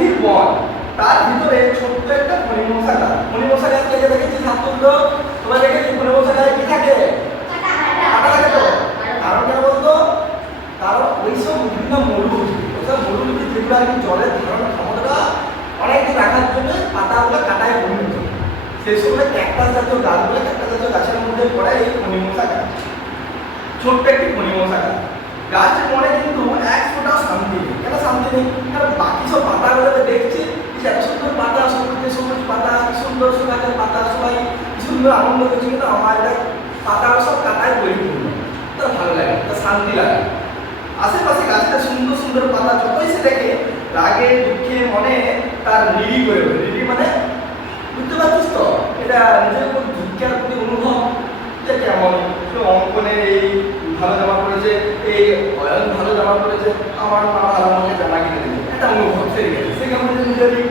গভীর বন, তার ভিতরে ছোট্ট একটা ফণিমনসা গাছ। মণিমনসা গাছ কে দেখেছি ছাত্রবৃন্দ? তোমরা দেখেছি ফণিমনসা গাছে কি থাকে? কাটা থাকে তো। কারণ কেন বলতো? কারণ ওইসব বিভিন্ন মরুভূমি, ওইসব মরুভূমি যেগুলো আর কি জলের ধারণ ক্ষমতাটা অনেকদিন রাখার জন্য পাতাগুলো কাটায় পরিণত। সেই সময় ক্যাকটাস জাতীয় গাছগুলো, ক্যাকটাস জাতীয় গাছের মধ্যে পড়ে এই ফণিমনসা গাছ। ছোট্ট একটি ফণিমনসা গাছ। গাছের মনে কিন্তু এক ফোঁটাও শান্তি নেই। কেন শান্তি নেই? কারণ বাকি সব পাতাগুলোতে দেখছি এত সুন্দর পাতা, সবুজ সবুজ পাতা, কি সুন্দর সুগাছের পাতা, সবাই কি সুন্দর আনন্দ করছে, কিন্তু আমার এটা পাতাগুলো সব কাটায় পরিপূর্ণ। তার ভালো লাগে, তার শান্তি লাগে। আশেপাশে গাছের সুন্দর সুন্দর পাতা যতই সে দেখে রাগে দুঃখে মনে তার রিডি করে ওঠে। রিডি মানে বুঝতে পারছিস তো? এটা নিজের উপর দুঃখের প্রতি অনুভব, যে কেমন অঙ্কনে এই ভালো জামা পড়েছে, এই ভালো জামা পড়েছে, আমার মা ভালো আমাকে জামা কিনে দিল, একটা অনুভব সেরে গেছে। সে কেমন নিজেরই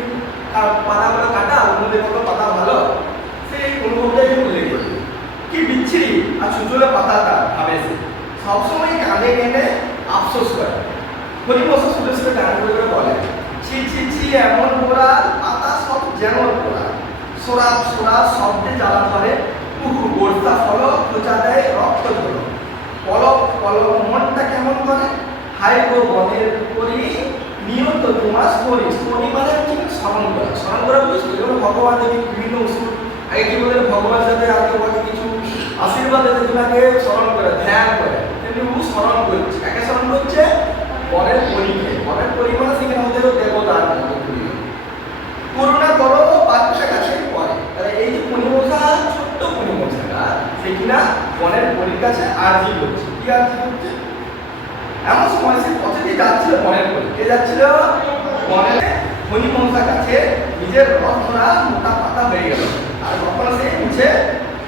পাতাগুলো কাটা, অন্যদের মতো পাতা ভালো, সেই অনুভবটাই উল্লেখ করবে। কি বিচ্ছিরি আর সুজলে পাতাটা ভাবে সে সবসময় কাঁদে কেঁদে আফসোস করে। ফণিমনসা সুরে সুরে গান করে বলে, ছি ছি ছি এমন পোড়া পাতা সব যেমন পোড়া, সোরাব সোরাব শব্দে জ্বালা ধরে, উহু বর্ষা ফল খোঁচা দেয় রক্ত ধরো, পলক পলক মনটা কেমন করে, হায় গো বনের করি নিয়ত তোমার স্মরি। স্মরি মানে হচ্ছে স্মরণ করা। স্মরণ করা বুঝিস তো? যেমন ভগবান দেখি বিভিন্ন ওষুধ আগে কি বলে, ভগবান সাথে আগে বলে কিছু আশীর্বাদ এতে তোমাকে স্মরণ করে, ধ্যান করে, কিন্তু ও স্মরণ করছে। কাকে স্মরণ করছে? বনের পরীকে। বনের পরী মানে সেখানে ওদের দেবতার মতো করুণা করো বাচ্চা গাছের পরে। তাহলে এই যে ফণিমনসা, ছোট্ট ফণিমনসা গাছ, সে কিনা বনের পরীর কাছে আরজি করছে। কি আরজি করছে? এমন সময় সে পথে দিয়ে যাচ্ছিল বনের পরী। কে যাচ্ছিল? বনের ফণিমনসা গাছে নিজের রথ ধরা মোটা পাতা হয়ে গেল। আর তখন সে উঠে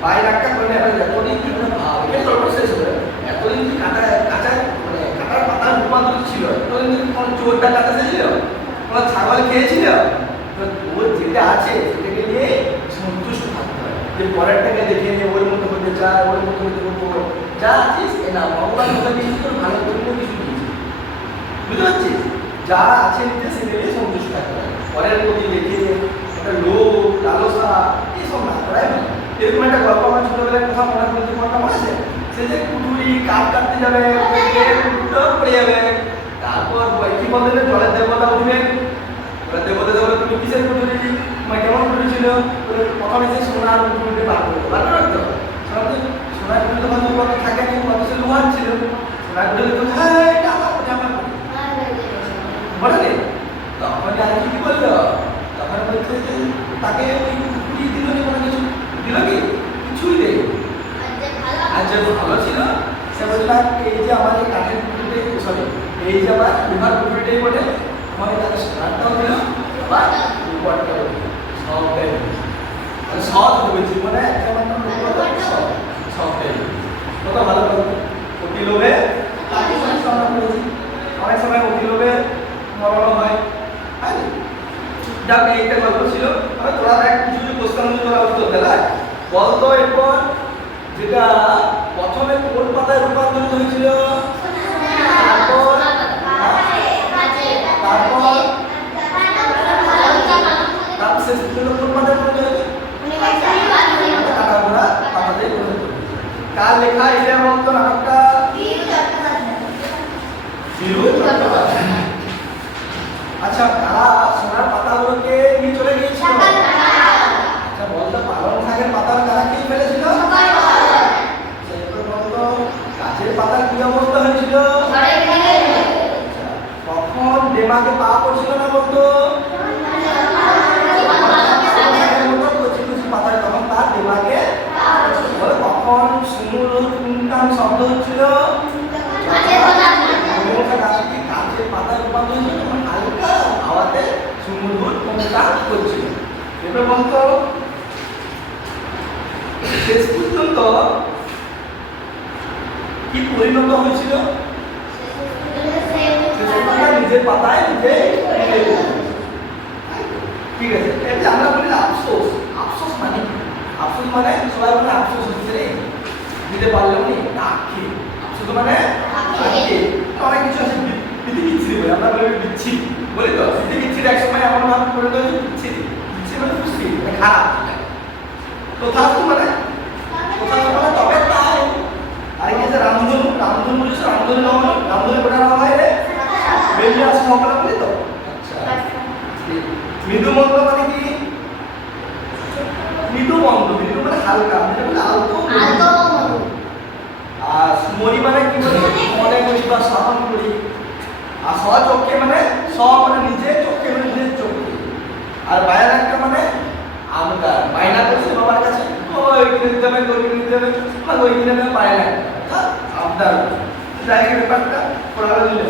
বাইরে একটা করে নেওয়া যায়, এতদিন কি করে ভাব, এটা গল্প শেষ হয়ে এতদিন কি কাটা কাঁচা মানে কাটার পাতার রূপান্তর ছিল, এতদিন কোন চোরটা কাটা ছিল, কোন ছাগল খেয়েছিল, ওর যেটা আছে সেটাকে নিয়ে সন্তুষ্ট থাকতে হয়। যে পরেরটাকে দেখে নিয়ে ওর মতো হতে চায়, ওর মতো হতে হতো, যা আছিস এ না ভগবান তোকে কিছু তোর ভালো জন্য কিছু দিয়েছে, বুঝতে পারছিস? যা আছে নিজে সেটা নিয়ে সন্তুষ্ট থাকতে হয়। পরের প্রতি দেখে একটা লোভ লালসা এইসব না করাই ভালো। এরকম একটা গল্প আমার ছোটবেলায় কথা মনে করতে মনে আছে, সে যে কুটুরি কাঠ কাটতে যাবে, পড়ে যাবে, তারপর কি বলতে জলের দেবতা উঠবে, জলের দেবতা যাবে, তুমি কিসের কুটুরি, কেমন কুটুরি ছিল, প্রথমে যে সোনার কুটুরিতে বার করতো, বার করে রাখতো। সোনার কুটুরি তো হয়তো থাকে নি, কত সে লোহার ছিল, সোনার কুটুরি তো হ্যাঁ এটা আমার বলে নেই। তখন আর কি বললো, তখন বলছে যে তাকে ওই কুটুরি দিল নি, কোনো কিছু দিল কি, কিছুই দেয়। আর যে ভালো ছিল সে বললাম, এই যে আমার এই কাঠের কুটুরিটাই, সরি এই যে আমার লোহার কুটুরিটাই বলে আমাকে তাকে সোনারটাও দিল, আবার উপরটাও দিল, সবটাই মানে সব হয়েছে, মানে একটা মাত্র সব সবটাই কত ভালো লাগবে। অতি লোভে তাকে আমরা করেছি, অনেক সময় অতি লোভে মরণ হয়। যাক এইটা গল্প ছিল। তবে তোরা দেখ কিছু কিছু কোশ্চেন তোরা উত্তর দেয় বলতো। এরপর যেটা প্রথমে কোন পাতায় রূপান্তরিত হয়েছিল, তারপর শেষ পর্যন্ত কোন পাতায় পরিণত হয়েছে, কাটাগোড়া পাতাতে পরিণত হয়েছে। কার লেখা এটা বলতো নাটকটা? বীরু চট্টোপাধ্যায়। আচ্ছা, কারা সোনার পাতাগুলোকে নিয়ে চলে গিয়েছিল? আচ্ছা বলতো, পালং শাকের পাতার কারা খেয়ে ফেলেছিল? বলতো গাছের পাতার কি অবস্থা হয়েছিল? কখন দেমাকে পা পড়ছিল না বলতো? পাতায় তখন তার দেমাকে বলে। কখন সুমুর টুনটান শব্দ হচ্ছিল? গাছের পাতা রূপান্তর হয়েছিল, তখন হালকা আওয়াজে সুমুর টুনটান করছিল। এবার বলতো শেষ পর্যন্ত কি পরিণত হয়েছিল? নিজের পাতায় নিজে। ঠিক আছে, এটা আমরা বলি আফসোস। আফসোস মানে আফসোস মানে সবাই বলে আফসোস হচ্ছে রে, দিতে পারলেও নি ডাকে। আফসোস মানে ডাকে। অনেক কিছু আছে বিচ্ছিরি বলে, আমরা বলি বিচ্ছিরি বলি তো, বিচ্ছিরি কুৎসিত এক সময় এমন ভাবে করে দেয় কুৎসিত মানে কুৎসিত মানে খারাপ তথাস্তু মানে তবে তাই আর কি আছে রামধনু বুঝছো রামধনু কোটা নাম হয় রে বেরিয়ে আসে সকালে বলি তো আচ্ছা মৃদু মন্দ মানে কি মৃদু মানে হালকা মানে বলে আলতো আর মরি মানে কি বলে মনে করি বা সহন করি আর চোখে মানে মানে নিজের চোখে মানে নিজের চোখে আর বায়না একটা মানে আমরা বায়না করছে বাবার কাছে ওই কিনে দিতে হবে ওই কিনে দিতে হবে ওই কিনে দেবে বায়না আবদার জায়গার ব্যাপারটা পড়ালে দিলে